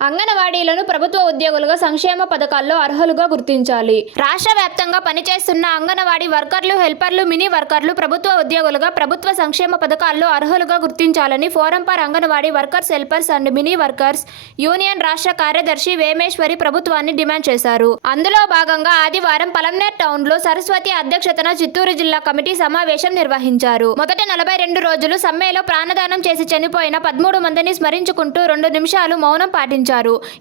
అంగన్వాడీలను ప్రభుత్వ ఉద్యోగులుగా సంక్షేమ పథకాల్లో అర్హులుగా గుర్తించాలి. రాష్ట్ర వ్యాప్తంగా పనిచేస్తున్న అంగన్వాడీ వర్కర్లు హెల్పర్లు మినీ వర్కర్లు ప్రభుత్వ ఉద్యోగులుగా ప్రభుత్వ సంక్షేమ పథకాల్లో అర్హులుగా గుర్తించాలని forum for anganwadi workers helpers and mini workers union రాష్ట్ర కార్యదర్శి వేమేశ్వరి ప్రభుత్వాన్ని డిమాండ్ చేశారు. అందులో భాగంగా ఆదివారం పలంనేర్ టౌన్లో సరస్వతి అధ్యక్షతన చిత్తూరు జిల్లా కమిటీ సమావేశం నిర్వహించారు. మొదటి నలభై రెండు రోజులు సమ్మెలో ప్రాణదానం చేసి చనిపోయిన పదమూడు మందిని స్మరించుకుంటూ రెండు నిమిషాలు మౌనం పాటించారు.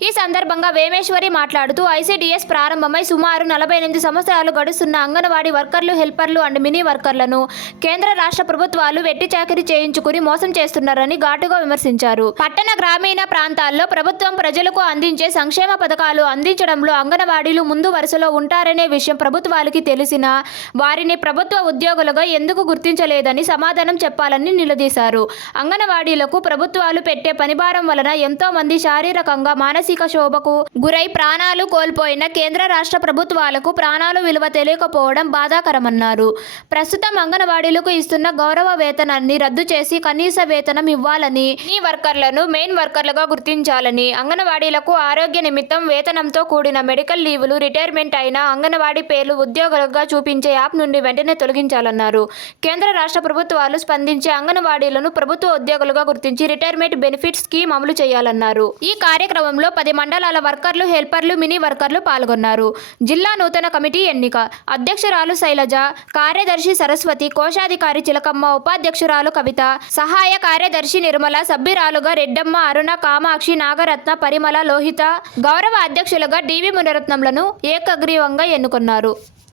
ఈ సందర్భంగా వేమేశ్వరి మాట్లాడుతూ ఐసీడీఎస్ ప్రారంభమై సుమారు నలభై ఎనిమిది సంవత్సరాలు గడుస్తున్న అంగన్వాడీ వర్కర్లు హెల్పర్లు అండ్ మినీ వర్కర్లను కేంద్ర రాష్ట్ర ప్రభుత్వాలు వెట్టి చాకిరీ చేయించుకుని మోసం చేస్తున్నారని ఘాటుగా విమర్శించారు. పట్టణ గ్రామీణ ప్రాంతాల్లో ప్రభుత్వం ప్రజలకు అందించే సంక్షేమ పథకాలు అందించడంలో అంగన్వాడీలు ముందు వరుసలో ఉంటారనే విషయం ప్రభుత్వాలకి తెలిసినా వారిని ప్రభుత్వ ఉద్యోగులుగా ఎందుకు గుర్తించలేదని సమాధానం చెప్పాలని నిలదీశారు. అంగన్వాడీలకు ప్రభుత్వాలు పెట్టే పనిభారం వలన ఎంతో మంది శారీరక సందర్భంగా మానసిక శోభకు గురై ప్రాణాలు కోల్పోయిన కేంద్ర రాష్ట్ర ప్రభుత్వాలకు ప్రాణాలు విలువ తెలియకపోవడం బాధాకరమన్నారు. ప్రస్తుతం అంగన్వాడీలకు ఇస్తున్న గౌరవ వేతనాన్ని రద్దు చేసి కనీస వేతనం ఇవ్వాలని ఈ వర్కర్లను మెయిన్ వర్కర్లుగా గుర్తించాలని అంగన్వాడీలకు ఆరోగ్య నిమిత్తం వేతనంతో కూడిన మెడికల్ లీవులు రిటైర్మెంట్ అయిన అంగన్వాడీ పేర్లు ఉద్యోగులుగా చూపించే యాప్ నుండి వెంటనే తొలగించాలన్నారు. కేంద్ర రాష్ట్ర ప్రభుత్వాలు స్పందించి అంగన్వాడీలను ప్రభుత్వ ఉద్యోగులుగా గుర్తించి రిటైర్మెంట్ బెనిఫిట్ స్కీమ్ అమలు చేయాలన్నారు. ఈ కార్య కార్యక్రమంలో పది మండలాల వర్కర్లు హెల్పర్లు మినీ వర్కర్లు పాల్గొన్నారు. జిల్లా నూతన కమిటీ ఎన్నిక. అధ్యక్షురాలు శైలజ కార్యదర్శి సరస్వతి కోశాధికారి చిలకమ్మ ఉపాధ్యక్షురాలు కవిత సహాయ కార్యదర్శి నిర్మల సభ్యురాలుగా రెడ్డమ్మ అరుణ కామాక్షి నాగరత్న పరిమళ లోహిత గౌరవ అధ్యక్షులుగా డివి మునిరత్నంలను ఏకగ్రీవంగా ఎన్నుకున్నారు.